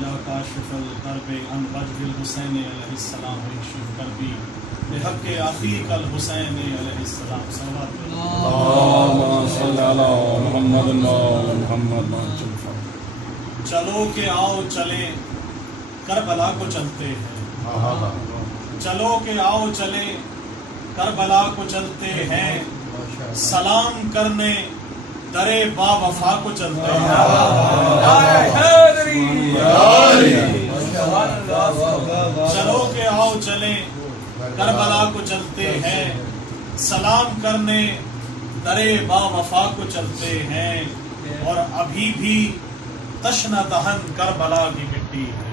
या काशिफल कर्ब अन वजहिल हुसैन अलैहिस्सलाम वयशिफ कर्बी बिहक़ अख़ीकल हुसैन अलैहिस्सलाम चलो के आओ चलें करबला को चलते हैं। चलो के आओ चलें करबला को चलते हैं। सलाम करने दरे बा वफा को चलते हैं। चलो के आओ चलें करबला को चलते हैं। सलाम करने दरे बा वफा को चलते हैं। और अभी भी तशना दहन करबला की मिट्टी है।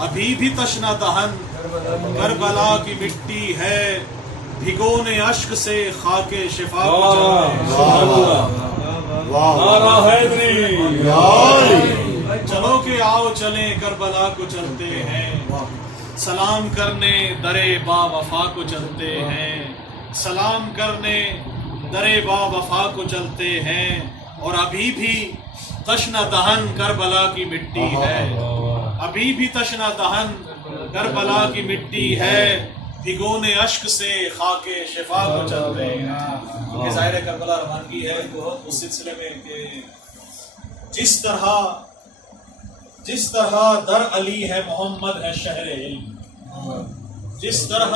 अभी भी तशना दहन करबला की मिट्टी है। भिगोने अश्क से खाके शिफा को चलते हैं। चलो के आओ चलें करबला को चलते हैं। सलाम करने दरे बा वफा को चलते हैं। सलाम करने दरे बा वफा को चलते हैं। और अभी भी तशना दहन करबला की मिट्टी है। अभी भी तशना दहन करबला की मिट्टी है। भिगोने अश्क से खाके शिफा को चलते हैं। क्योंकि ज़ाहिर है करबला रवानगी है उस सिलसिले में कि जिस तरह दर अली है मोहम्मद है शहरे इल्म। जिस तरह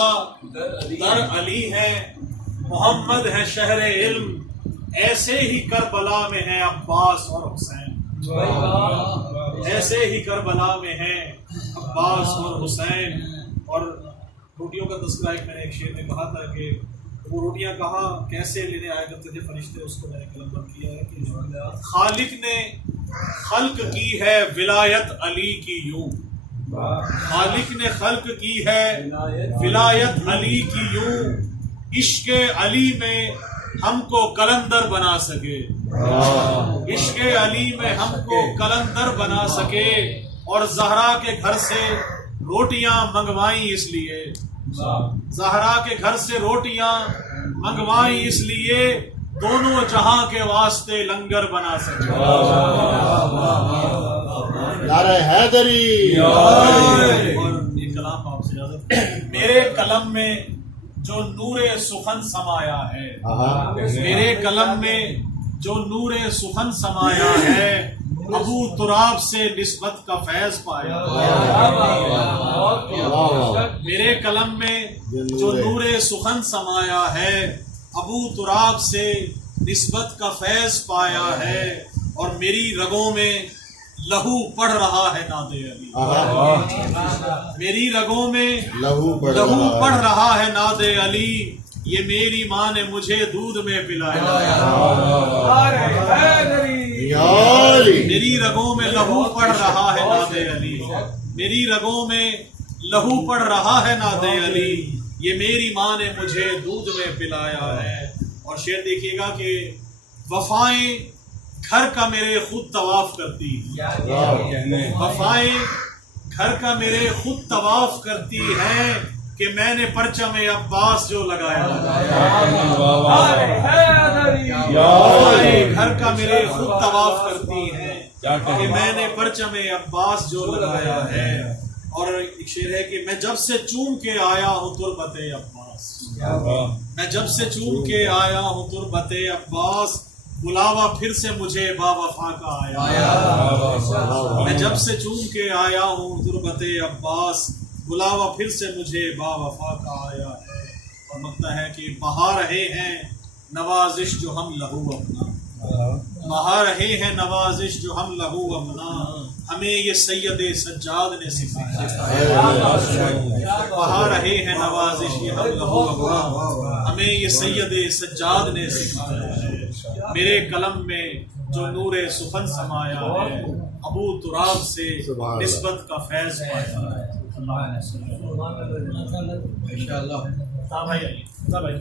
दर अली है मोहम्मद है शहरे इल्म, ऐसे ही करबला में है अब्बास और हुसैन। ऐसे ही करबला में है अब्बास और हुसैन। और रोटियों का तस्करा एक मैंने एक शेर में कहा था कि वो रोटियां कहाँ कैसे लेने आया करते थे फरिश्ते, उसको मैंने कलमबंद किया है कि खालिक ने खल्क की है विलायत अली की यूं। खालिक ने खल्क की है विलायत अली की यूं। इश्क़े अली में हमको कलंदर बना सके। इश्क़े अली में हमको कलंदर बना सके। और ज़हरा के घर से रोटियां मंगवाई इसलिए। ज़हरा के घर से रोटियां मंगवाई इसलिए दोनों जहां के वास्ते लंगर बना सके। नारे हैदरी। और ये कलाम आपसे इजाज़त। मेरे कलम में जो नूरे सुखन समाया है। मेरे कलम में जो नूरे सुखन समाया है। अबू तुराब से निस्बत का फैज पाया। मेरे कलम में जो नूरे सुखन समाया है। अबू तुराब से निस्बत का फैज पाया है। और मेरी रगों में लहू पढ़ रहा है नादे अली। मेरी रगों में लहू पढ़ रहा है नादे अली। ये मेरी माँ ने मुझे दूध में पिलाया। मेरी रगों में लहू पढ़ रहा है नादे अली। मेरी रगों में लहू पढ़ रहा है नादे अली। ये मेरी माँ ने मुझे दूध में पिलाया है। और शेर देखिएगा कि वफाएं घर का मेरे खुद तवाफ करती हैं। वफाएं घर का मेरे खुद तवाफ करती हैं कि मैंने परचम अब्बास जो लगाया। घर का मेरे खुद तवाफ करती हैं कि मैंने परचम अब्बास जो लगाया है। और एक शेर है कि मैं जब से चूम के आया हूँ तुरबते अब्बास। मैं जब से चूम के आया हूँ तुरबते अब्बास। बुलावा फिर से मुझे बावफा का आया। मैं जब से चूम के आया हूँ तुरबते अब्बास। बुलावा फिर से मुझे बावफा का आया है। और लगता है कि बहा रहे हैं नवाजिश जो हम लहू अपना। बहा रहे हैं नवाजिश जो हम लहू अपना। हमें ये सैयदे सज्जाद ने सिखाया। बहा रहे हैं नवाजिश ये हम लहू अपना। हमें ये सैयदे सज्जाद ने सिखाया है। मेरे कलम में जो नूरे सुखन समाया है। अबू तुराब से निस्बत का फैज पाया है। भाई